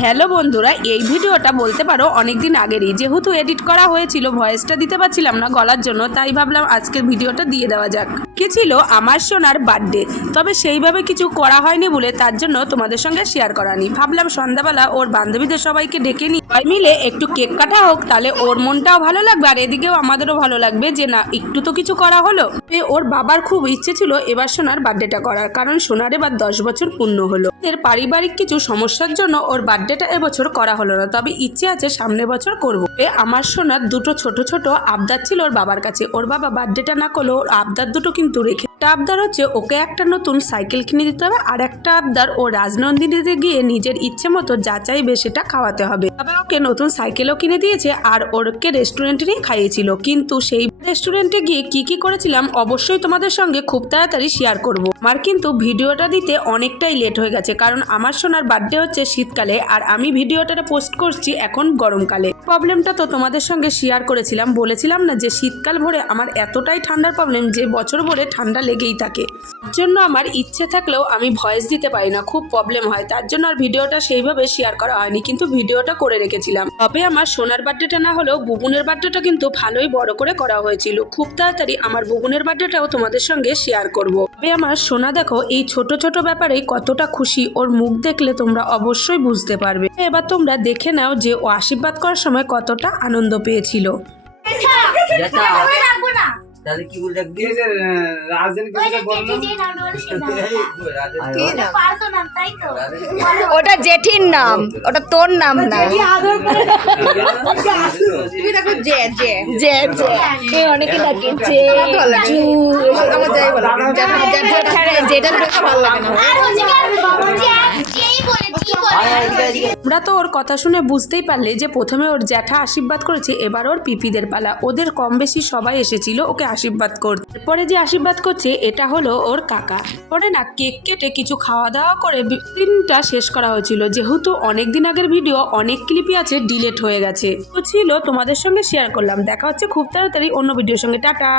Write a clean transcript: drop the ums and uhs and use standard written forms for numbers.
Hello বন্ধুরা, এই ভিডিওটা বলতে পারো অনেক দিন আগেরই, যেহেতু এডিট করা হয়েছিল ভয়েসটা দিতে পারছিলাম না গলার জন্য, তাই ভাবলাম আজকের ভিডিওটা দিয়ে দেওয়া যাক। কি ছিল আমার সোনার বার্থডে, তবে সেইভাবে কিছু করা হয়নি বলে তার জন্য তোমাদের সঙ্গে শেয়ার করানি। ভাবলাম সন্ধ্যাবেলা ওর বান্ধবীদের সবাইকে ডেকে নিই, সবাই মিলে একটু কেক কাটা হোক, তাহলে ওর মনটাও ভালো লাগবে আর এদিকেও আমাদেরও ভালো লাগবে যে না একটু তো কিছু করা হলো। ওর বাবার খুব ইচ্ছে ছিল এবার সোনার বার্থডেটা করার, কারণ সোনার এবার 10 বছর পূর্ণ হলো। এর পারিবারিক কিছু সমস্যার জন্য ওর বার্থডেটা এবছর করা হলো না, তবে ইচ্ছে আছে সামনের বছর করব। আমার সোনার দুটো ছোট ছোট আবদার ছিল ওর বাবার কাছে। ওর বাবা বার্থডেটা না করলেও ওর আবদার দুটো কিন্তু রেখে, একটা আবদার হচ্ছে ওকে একটা নতুন সাইকেল কিনে দিতে হবে, আর একটা আবদার ও রাজনন্দিনীতে গিয়ে নিজের ইচ্ছে মতো যা চাইবে সেটা খাওয়াতে হবে। বাবা ওকে নতুন সাইকেলও কিনে দিয়েছে আর ওরকে রেস্টুরেন্টে নিয়ে খাইয়েছিল, কিন্তু সেই রেস্টুরেন্টে গিয়ে কি কি করেছিলাম অবশ্যই তোমাদের সঙ্গে খুব তাড়াতাড়ি শেয়ার করব। আমার কিন্তু ভিডিওটা দিতে অনেকটাই লেট হয়ে গেছে, কারণ আমার সোনার বার্থডে হচ্ছে শীতকালে আর আমি ভিডিওটা পোস্ট করছি এখন গরমকালে। প্রবলেমটা তো তোমাদের সঙ্গে শেয়ার করেছিলাম, বলেছিলাম না যে শীতকাল ভরে আমার এতটাই ঠান্ডার প্রবলেম যে বছর ভরে ঠান্ডা লেগেই থাকে। তার জন্য আমার ইচ্ছে থাকলেও আমি ভয়েস দিতে পারি না, খুব প্রবলেম হয়, তার জন্য আর ভিডিওটা সেইভাবে শেয়ার করা হয়নি, কিন্তু ভিডিওটা করে রেখেছিলাম। তবে আমার সোনার বার্থডেটা না হলেও বুবুনের বার্থডেটা কিন্তু ভালোই বড় করে করা হয়েছিল। খুব তাড়াতাড়ি আমার বুবুনের বার্থডেটাও তোমাদের সঙ্গে শেয়ার করব। তবে আমার সোনা দেখো এই ছোট ছোট ব্যাপারেই কতটা খুশি, ওর মুখ দেখলে তোমরা অবশ্যই বুঝতে পারবে। এবার তোমরা দেখে নাও যে ও আশীর্বাদ করার সময় কতটা আনন্দ পেয়েছিল। তাহলে কি বলে ডাকবি? রাজেন কিছু বললো। ওটা জেঠির নাম, ওটা তোর নাম না। তুমি দেখো জে জে জে জে অনেকে ডাকে জে জু, আমার যাই বলে যেটা ভালো লাগে না। তোমরা তো ওর কথা শুনে বুঝতেই পারলে যে প্রথমে ওর জ্যাঠা আশীর্বাদ করেছে, এবার ওর পিপিদের পালা। ওদের কম বেশি সবাই এসেছিল ওকে আশীর্বাদ করতে। পরে যে আশীর্বাদ করছে এটা হলো ওর কাকা। পরে না কেক কেটে কিছু খাওয়া দাওয়া করে দিনটা শেষ করা হয়েছিল, যেহেতু অনেক দিন আগের ভিডিও অনেক ক্লিপই আছে ডিলিট হয়ে গেছে, তো ছিল তোমাদের সঙ্গে শেয়ার করলাম। দেখা হচ্ছে খুব তাড়াতাড়ি অন্য ভিডিওর সঙ্গে। টাটা।